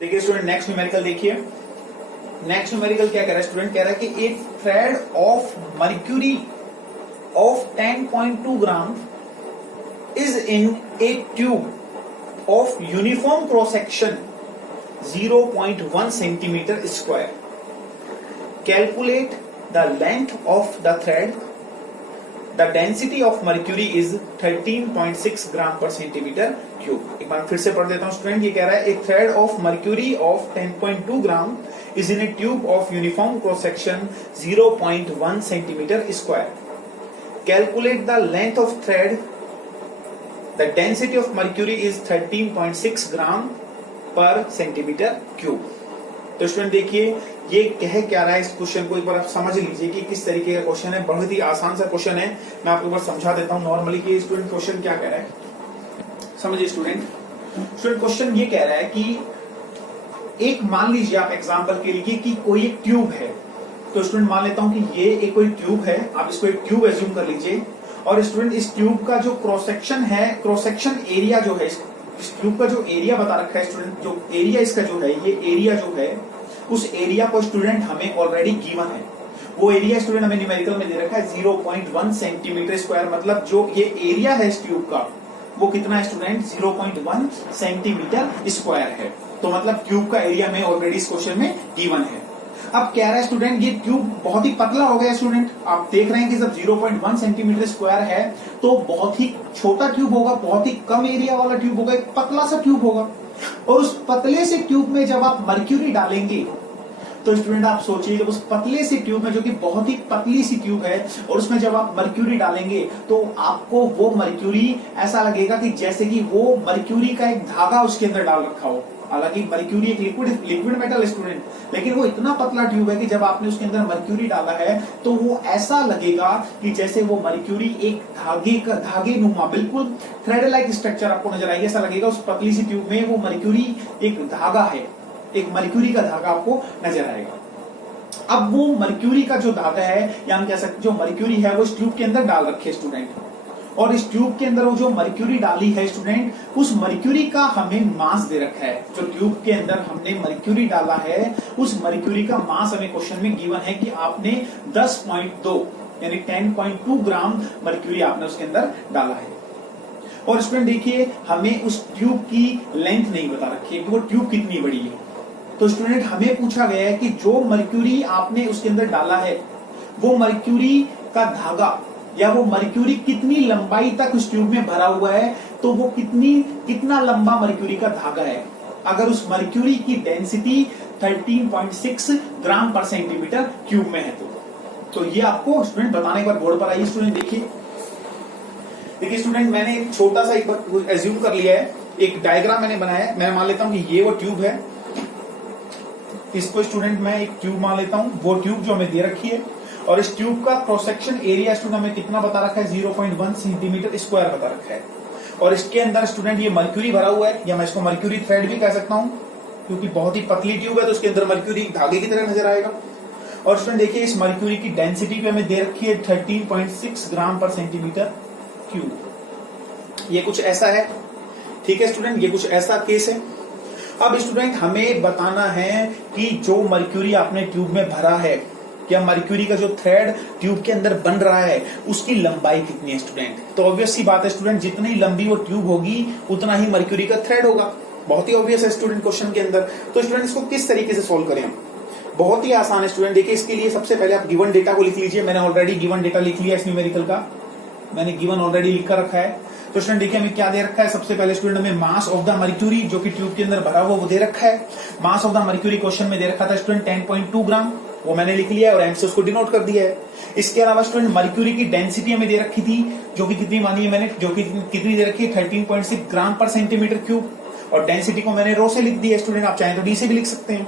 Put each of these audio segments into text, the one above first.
देखिए student, next numerical देखिए। Next numerical क्या कह रहा है स्टूडेंट, कह रहा है कि एक thread of mercury of 10.2 gram is in A tube of uniform cross section 0.1 centimetre square. Calculate the length of the thread. The density of mercury is 13.6 ग्राम पर सेंटीमीटर क्यूब। एक बार फिर से पढ़ देता हूं स्टूडेंट, ये कह रहा है एक thread of mercury of 10.2 gram is in A tube of uniform cross section 0.1 centimetre square. Calculate the length of thread. The density of mercury is 13.6 ग्राम पर सेंटीमीटर क्यूब। तो स्टूडेंट देखिए, ये कह क्या रहा है, इस क्वेश्चन को एक बार आप समझ लीजिए कि किस तरीके का क्वेश्चन है। बहुत ही आसान सा क्वेश्चन है, मैं आपको एक बार समझा देता हूं नॉर्मली कि स्टूडेंट क्वेश्चन क्या कह रहा है। समझिए स्टूडेंट, क्वेश्चन ये कह रहा है कि एक मान लीजिए आप एग्जांपल के लिए कि कोई एक ट्यूब है। तो स्टूडेंट मान लेता हूं कि ये एक कोई ट्यूब है, आप इसको एक ट्यूब एज्यूम कर लीजिए। और स्टूडेंट इस ट्यूब का जो क्रॉस सेक्शन है, क्रॉस सेक्शन एरिया जो है, इस ट्यूब का जो एरिया बता रखा है स्टूडेंट, जो एरिया इसका जो है, ये एरिया जो है, उस एरिया को स्टूडेंट हमें ऑलरेडी गिवन है। वो एरिया स्टूडेंट हमें न्यूमेरिकल में दे रखा है 0.1 सेंटीमीटर स्क्वायर। मतलब जो ये एरिया है इस ट्यूब का, वो कितना है स्टूडेंट, 0.1 सेंटीमीटर स्क्वायर है। तो मतलब ट्यूब का एरिया में ऑलरेडी इस क्वेश्चन में गिवन है। अब कह रहा है स्टूडेंट ये ट्यूब बहुत ही पतला हो गया स्टूडेंट। आप देख रहे हैं कि जब 0.1 सेंटीमीटर स्क्वायर है तो बहुत ही छोटा ट्यूब होगा, बहुत ही कम एरिया वाला ट्यूब होगा, एक पतला सा ट्यूब होगा। और उस पतले से ट्यूब में जब आप मर्क्यूरी डालेंगे तो स्टूडेंट आप सोचिए, जब उस पतले से ट्यूब में, जो कि बहुत ही पतली सी ट्यूब है, और उसमें जब आप मर्क्यूरी डालेंगे तो आपको वो मर्क्यूरी ऐसा लगेगा कि जैसे कि वो मर्क्यूरी का एक धागा उसके अंदर डाल रखा हो। हालांकि मर्क्यूरी एक लिक्विड मेटल स्टूडेंट, लेकिन वो इतना पतला ट्यूब है कि जब आपने उसके अंदर मर्क्यूरी डाला है तो वो ऐसा लगेगा कि जैसे वो मर्क्यूरी एक धागे नुमा, बिल्कुल थ्रेड लाइक स्ट्रक्चर आपको नजर आएगी। ऐसा लगेगा उस पतली सी ट्यूब में वो मर्क्यूरी एक धागा है, एक मर्क्यूरी का धागा आपको नजर आएगा। अब वो मर्क्यूरी का जो धागा है, या हम कह सकते जो मर्क्यूरी है, वो इस ट्यूब के अंदर डाल रखे स्टूडेंट। और इस ट्यूब के अंदर वो जो मर्क्यूरी डाली है स्टूडेंट, उस मर्क्यूरी का हमें मास दे रखा है। जो ट्यूब के अंदर हमने मर्क्यूरी डाला है, उस मर्क्यूरी का मास हमें क्वेश्चन में गिवन है कि आपने 10.2 यानी 10.2 ग्राम मर्क्यूरी आपने उसके अंदर डाला है। और स्टूडेंट देखिए, हमें उस ट्यूब की लेंथ नहीं बता रखी है कि वो ट्यूब कितनी बड़ी है। तो स्टूडेंट हमें पूछा गया है कि जो मर्क्यूरी आपने उसके अंदर डाला है, वो मर्क्यूरी का धागा या वो मर्क्यूरी कितनी लंबाई तक उस ट्यूब में भरा हुआ है, तो वो कितना लंबा मर्क्यूरी का धागा है। अगर उस मर्क्यूरी की डेंसिटी 13.6 ग्राम पर सेंटीमीटर क्यूब में है तो ये आपको स्टूडेंट बताने के बाद बोर्ड पर आइए। स्टूडेंट देखिए स्टूडेंट, मैंने एक छोटा सा एक बार एज्यूम कर लिया है, एक डायग्राम मैंने बनाया है। मैं मान लेता हूं कि ये वो ट्यूब है, इसको स्टूडेंट मैं एक ट्यूब मान लेता हूं, वो ट्यूब जो हमें दे रखी है। और इस ट्यूब का क्रॉस सेक्शन एरिया स्टूडेंट हमें कितना बता रखा है, 0.1 सेंटीमीटर स्क्वायर बता रखा है। और इसके अंदर स्टूडेंट ये मर्क्यूरी भरा हुआ है, या मैं इसको मर्क्यूरी थ्रेड भी कह सकता हूं, क्योंकि बहुत ही पतली ट्यूब है तो उसके अंदर मर्क्यूरी धागे की तरह नजर आएगा। और स्टूडेंट देखिए, इस मर्क्यूरी की डेंसिटी भी हमें दे रखी है 13.6 ग्राम पर सेंटीमीटर क्यूब। ये कुछ ऐसा है, ठीक है स्टूडेंट, ये कुछ ऐसा केस है। अब स्टूडेंट हमें बताना है कि जो मर्क्यूरी आपने ट्यूब में भरा है, या मर्क्यूरी का जो थ्रेड ट्यूब के अंदर बन रहा है, उसकी लंबाई कितनी है स्टूडेंट। तो ऑब्वियस सी बात है स्टूडेंट, जितनी लंबी वो ट्यूब होगी उतना ही मर्क्यूरी का थ्रेड होगा। बहुत ही ऑब्वियस है स्टूडेंट क्वेश्चन के अंदर। तो स्टूडेंट इसको किस तरीके से सोल्व करें, बहुत ही आसान है स्टूडेंट। देखिए, इसके लिए सबसे पहले आप गिवन डेटा को लिख लीजिए। मैंने ऑलरेडी गिवन डेटा लिख लिया इस न्यूमेरिकल का, मैंने गिवन ऑलरेडी लिख कर रखा है। तो स्टूडेंट देखिए, हमें क्या दे रखा है, सबसे पहले स्टूडेंट हमें मास ऑफ द मर्क्यूरी जो कि ट्यूब के अंदर भरा हुआ वो दे रखा है। Mass of the mercury question में दे रखा था स्टूडेंट 10.2 ग्राम, वो मैंने लिख लिया है और एम से उसको डिनोट कर दिया है। इसके अलावा स्टूडेंट मर्क्यूरी की डेंसिटी हमें दे रखी थी, जो कि कितनी मानी है मैंने, जो कि कितनी दे रखी है, 13.6 ग्राम पर सेंटीमीटर क्यूब। और डेंसिटी को मैंने रो से लिख दिया स्टूडेंट, आप चाहें तो डी से भी लिख सकते हैं।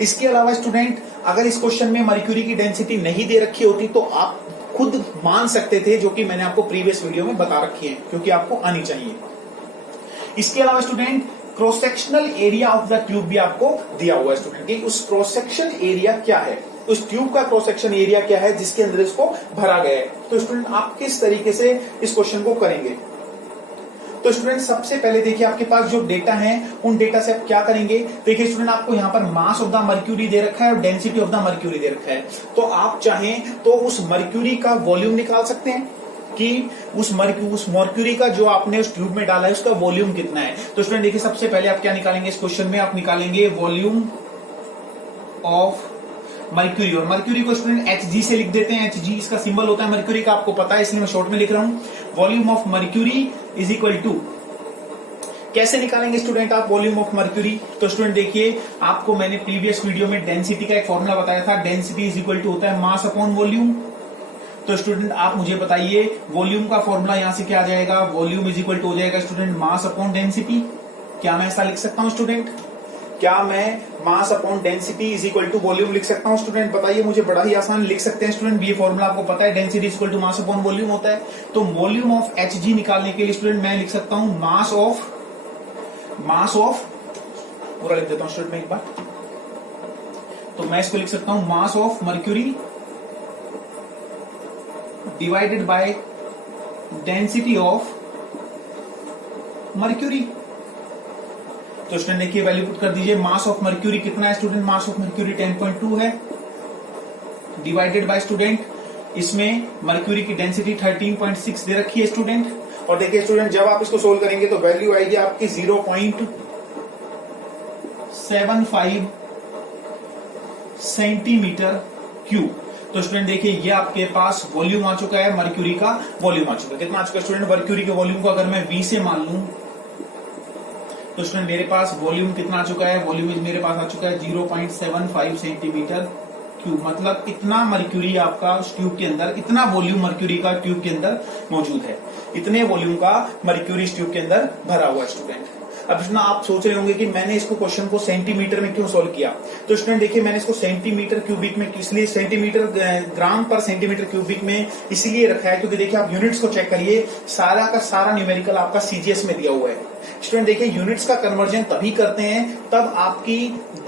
इसके अलावा स्टूडेंट अगर इस क्वेश्चन में मर्क्यूरी की डेंसिटी नहीं दे रखी होती तो आप खुद मान सकते थे, जो कि मैंने आपको प्रीवियस वीडियो में बता रखी है, क्योंकि आपको आनी चाहिए। इसके अलावा student cross sectional area of the tube भी आपको दिया हुआ है स्टूडेंट, कि उस क्रॉस सेक्शन एरिया क्या है, उस ट्यूब का क्रॉस सेक्शन एरिया क्या है जिसके अंदर इसको भरा गया है। तो स्टूडेंट आप किस तरीके से इस क्वेश्चन को करेंगे। तो स्टूडेंट सबसे पहले देखिए आपके पास जो डेटा है उन डेटा से आप क्या करेंगे। देखिए स्टूडेंट आपको यहाँ पर मास ऑफ द मर्क्यूरी दे रखा है और डेंसिटी ऑफ द मर्क्यूरी दे रखा है। तो आप चाहें तो उस मर्क्यूरी का वॉल्यूम निकाल सकते हैं कि उस मर्क्यूरी का जो आपने उस ट्यूब में डाला है उसका वॉल्यूम कितना है। तो स्टूडेंट देखिए सबसे पहले आप क्या निकालेंगे इस क्वेश्चन में, आप निकालेंगे वॉल्यूम ऑफ मर्क्यूरी। और मर्क्यूरी को स्टूडेंट Hg से लिख देते हैं। Hg इसका सिंबल होता है मर्क्यूरी का, आपको पता है इसलिए मैं शॉर्ट में लिख रहा हूं। Volume of mercury is equal to, कैसे निकालेंगे स्टूडेंट आप वॉल्यूम ऑफ मर्क्यूरी। तो स्टूडेंट देखिए आपको मैंने प्रीवियस वीडियो में डेंसिटी का एक फॉर्मूला बताया था। डेंसिटी इज इक्वल टू होता है मास अपॉन वॉल्यूम। तो स्टूडेंट आप मुझे बताइए वॉल्यूम का फॉर्मूला यहां से क्या आ जाएगा, वॉल्यूम इज इक्वल टू हो जाएगा स्टूडेंट मास अपॉन डेंसिटी। क्या मैं ऐसा लिख सकता हूं स्टूडेंट, क्या मैं mass upon density is equal to volume लिख सकता हूं स्टूडेंट, बताइए मुझे। बड़ा ही आसान लिख सकते हैं स्टूडेंट, ये फॉर्मूला आपको पता है, density is equal to mass upon volume होता है। तो वॉल्यूम ऑफ Hg निकालने के लिए स्टूडेंट मैं लिख सकता हूं मास ऑफ पूरा लिख देता हूं स्टूडेंट में एक बार। तो मैं इसको लिख सकता हूं mass of mercury divided by density of mercury. तो स्टूडेंट देखिए वैल्यू पुट कर दीजिए। मास ऑफ मर्क्यूरी कितना है स्टूडेंट, मास ऑफ मर्क्यूरी 10.2 है, डिवाइडेड बाय स्टूडेंट इसमें मर्क्यूरी की डेंसिटी 13.6 दे रखी है स्टूडेंट। और देखिए स्टूडेंट जब आप इसको सोल्व करेंगे तो वैल्यू आएगी आपकी 0.75 सेंटीमीटर क्यूब। तो स्टूडेंट देखिए ये आपके पास वॉल्यूम आ चुका है, मर्क्यूरी का वॉल्यूम आ चुका है। कितना आ चुका है स्टूडेंट, मर्क्यूरी के वॉल्यूम को अगर मैं V से मान लूं तो स्टूडेंट मेरे पास वॉल्यूम कितना आ चुका है, वॉल्यूम मेरे पास आ चुका है 0.75 सेंटीमीटर क्यूब। मतलब इतना मर्क्यूरी आपका उस ट्यूब के अंदर, इतना वॉल्यूम मर्क्यूरी का ट्यूब के अंदर मौजूद है, इतने वॉल्यूम का मर्क्यूरी इस ट्यूब के अंदर भरा हुआ है स्टूडेंट। अब स्टूडेंट आप सोच रहे होंगे कि मैंने इसको क्वेश्चन को सेंटीमीटर में क्यों सोल्व किया। तो स्टूडेंट देखिए मैंने इसको सेंटीमीटर क्यूबिक में इसलिए, सेंटीमीटर ग्राम पर सेंटीमीटर क्यूबिक में इसलिए रखा है क्योंकि देखिए आप यूनिट्स को चेक करिए, सारा का सारा न्यूमेरिकल आपका सीजीएस में दिया हुआ है। स्टूडेंट देखिए यूनिट्स का कन्वर्जन तभी करते हैं तब आपकी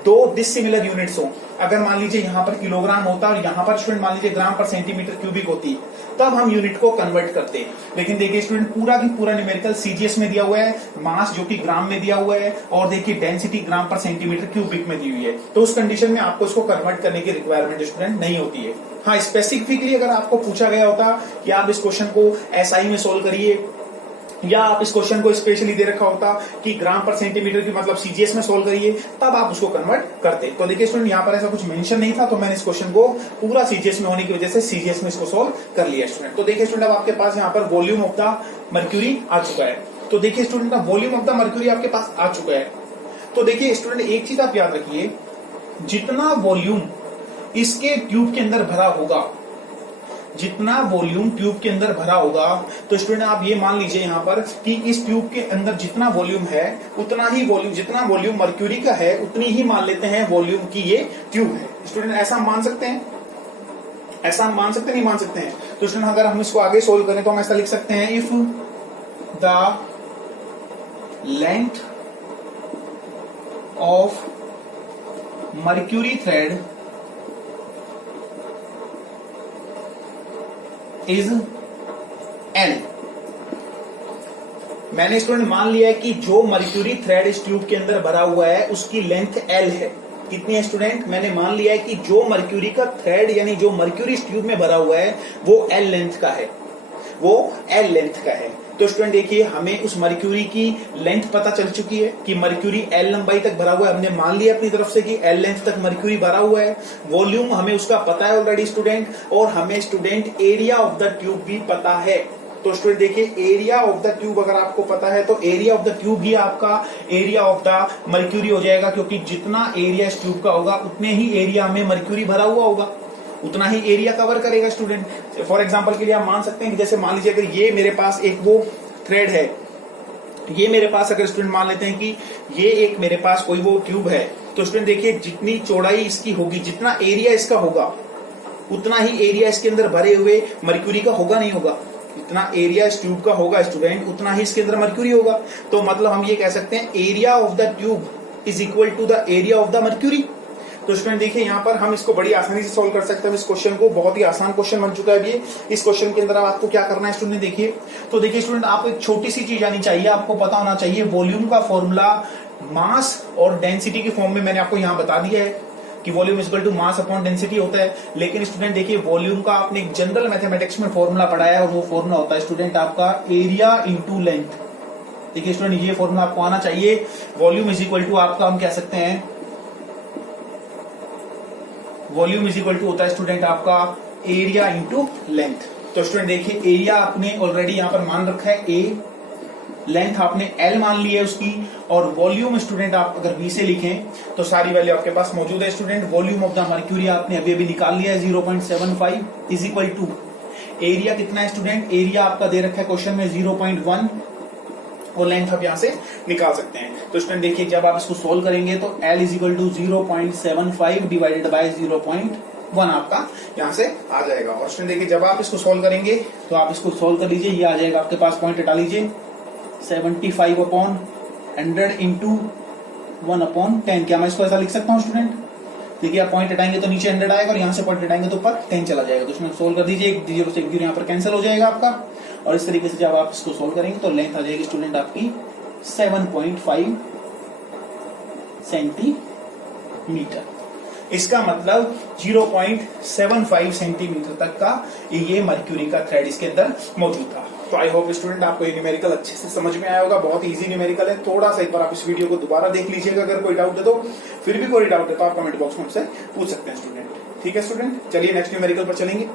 दो डिसिमिलर यूनिट्स हो। अगर मान लीजिए यहाँ पर किलोग्राम होता और यहाँ पर स्टूडेंट मान लीजिए ग्राम पर सेंटीमीटर क्यूबिक होती, तब हम यूनिट को कन्वर्ट करते। लेकिन देखिए स्टूडेंट पूरा की पूरा न्यूमेरिकल सीजीएस में दिया हुआ है, मास जो कि ग्राम में दिया हुआ है और देखिए डेंसिटी ग्राम पर सेंटीमीटर क्यूबिक में दी हुई है। तो उस कंडीशन में आपको इसको कन्वर्ट करने की रिक्वायरमेंट स्टूडेंट नहीं होती है। हाँ स्पेसिफिकली अगर आपको पूछा गया होता कि आप इस क्वेश्चन को एसआई में सोल्व करिए या आप इस क्वेश्चन को स्पेशली दे रखा होता कि ग्राम पर सेंटीमीटर की मतलब सीजीएस में सोल्व करिए, तब आप उसको कन्वर्ट करते। तो देखिए स्टूडेंट यहाँ पर ऐसा कुछ मेंशन नहीं था, तो मैंने इस क्वेश्चन को पूरा सीजीएस में होने की वजह से सीजीएस में इसको सोल्व कर लिया स्टूडेंट। तो देखिए स्टूडेंट अब आपके पास यहाँ पर वॉल्यूम ऑफ द मर्क्यूरी आ चुका है। तो देखिए student volume of the mercury आपके पास आ चुका है। तो देखिए स्टूडेंट एक चीज आप याद रखिए, जितना वॉल्यूम इसके ट्यूब के अंदर भरा होगा, जितना वॉल्यूम ट्यूब के अंदर भरा होगा, तो स्टूडेंट आप ये मान लीजिए यहाँ पर कि इस ट्यूब के अंदर जितना वॉल्यूम है उतना ही वॉल्यूम, जितना वॉल्यूम मर्क्यूरी का है उतनी ही मान लेते हैं वॉल्यूम की ये ट्यूब है। स्टूडेंट ऐसा मान सकते हैं, ऐसा मान सकते नहीं मान सकते हैं। तो स्टूडेंट अगर हम इसको आगे सोल्व करें तो हम ऐसा लिख सकते हैं, if the length of mercury thread is L। मैंने स्टूडेंट मान लिया है कि जो मर्क्यूरी थ्रेड इस ट्यूब के अंदर भरा हुआ है उसकी लेंथ L है। कितनी है स्टूडेंट, मैंने मान लिया है कि जो मर्क्यूरी का थ्रेड यानी जो मर्क्यूरी इस ट्यूब में भरा हुआ है वो L लेंथ का है, वो L लेंथ का है। तो स्टूडेंट देखिए हमें उस मर्क्यूरी की लेंथ पता चल चुकी है कि मर्क्यूरी L लंबाई तक भरा हुआ है, हमने मान लिया अपनी तरफ से कि L लेंथ तक मर्क्यूरी भरा हुआ है। वॉल्यूम हमें उसका पता है ऑलरेडी स्टूडेंट, और हमें student area of the tube भी पता है। तो स्टूडेंट देखिए एरिया ऑफ द ट्यूब अगर आपको पता है तो एरिया ऑफ द ट्यूब ही आपका एरिया ऑफ द मर्क्यूरी हो जाएगा, क्योंकि जितना एरिया इस ट्यूब का होगा उतने ही एरिया में मर्क्यूरी भरा हुआ होगा, उतना ही एरिया कवर करेगा स्टूडेंट। फॉर एग्जांपल के लिए आप मान सकते हैं कि जैसे मान लीजिए अगर ये मेरे पास एक वो थ्रेड है, ये मेरे पास अगर स्टूडेंट मान लेते हैं कि ये एक मेरे पास कोई वो ट्यूब है, तो स्टूडेंट देखिए जितनी चौड़ाई इसकी होगी, जितना एरिया इसका होगा उतना ही एरिया इसके अंदर भरे हुए मर्क्यूरी का होगा नहीं होगा, इतना एरिया इस ट्यूब का होगा स्टूडेंट उतना ही इसके अंदर मर्क्यूरी होगा। तो मतलब हम ये कह सकते हैं area of the tube is equal to the area of the mercury. तो स्टूडेंट देखिए यहाँ पर हम इसको बड़ी आसानी से सॉल्व कर सकते हैं इस क्वेश्चन को, बहुत ही आसान क्वेश्चन बन चुका है अभी। इस क्वेश्चन के अंदर आपको क्या करना है स्टूडेंट देखिए, तो देखिए स्टूडेंट आपको एक छोटी सी चीज आनी चाहिए, आपको पता होना चाहिए वॉल्यूम का फॉर्मूला मास और डेंसिटी के फॉर्म में मैंने आपको यहाँ बता दिया है कि volume is equal to mass upon density होता है। लेकिन स्टूडेंट देखिए वॉल्यूम का आपने एक जनरल मैथमेटिक्स में फॉर्मूला पढ़ाया है और वो फॉर्मूला होता है स्टूडेंट आपका एरिया इंटू लेंथ। देखिए स्टूडेंट ये फॉर्मूला आपको आना चाहिए, वॉल्यूम इज इक्वल टू आपका हम कह सकते हैं वॉल्यूम इज इक्वल टू होता है स्टूडेंट आपका एरिया इंटू लेंथ। तो स्टूडेंट देखिए एरिया आपने ऑलरेडी यहां पर मान रखा है ए, लेंथ आपने एल मान ली है उसकी, और वॉल्यूम स्टूडेंट आप अगर बी से लिखें तो सारी वैल्यू आपके पास मौजूद है student. Volume of the mercury आपने अभी अभी निकाल लिया है 0.75 इज इक्वल टू एरिया कितना है स्टूडेंट, एरिया आपका दे रखा है क्वेश्चन में 0.1 और लेंथ आप यहां से निकाल सकते हैं। तो स्टूडेंट देखिए जब आप इसको सोल्व करेंगे तो L is equal to 0.75 divided by 0.1 आपका यहां से आ जाएगा। और स्टूडेंट देखिए जब आप इसको सोल्व करेंगे तो आप इसको सोल्व कर लीजिए, ये आ जाएगा आपके पास, पॉइंट हटा लीजिए 75 अपॉन 100 इंटू 1/10। क्या मैं इसको ऐसा लिख सकता हूँ स्टूडेंट? देखिए आप पॉइंट हटाएंगे तो नीचे 100 आएगा और यहाँ से पॉइंट हटाएंगे तो ऊपर 10 चला जाएगा। तो इसमें सोल्व कर दीजिए, एक जीरो से एक जीरो यहाँ पर कैंसिल हो जाएगा आपका। और इस तरीके से जब आप इसको सोल्व करेंगे तो लेंथ आ जाएगी स्टूडेंट आपकी 7.5 सेंटीमीटर। इसका मतलब 0.75 सेंटीमीटर तक का ये मर्क्यूरी का थ्रेड इसके अंदर मौजूद था। तो आई होप स्टूडेंट आपको ये न्यूमेरिकल अच्छे से समझ में आया होगा, बहुत इजी न्यूमेरिकल है। थोड़ा सा एक बार आप इस वीडियो को दोबारा देख लीजिएगा, अगर कोई डाउट है तो, फिर भी कोई डाउट है तो आप कमेंट बॉक्स में मुझसे पूछ सकते हैं स्टूडेंट। ठीक है स्टूडेंट, चलिए नेक्स्ट न्यूमेरिकल पर चलेंगे।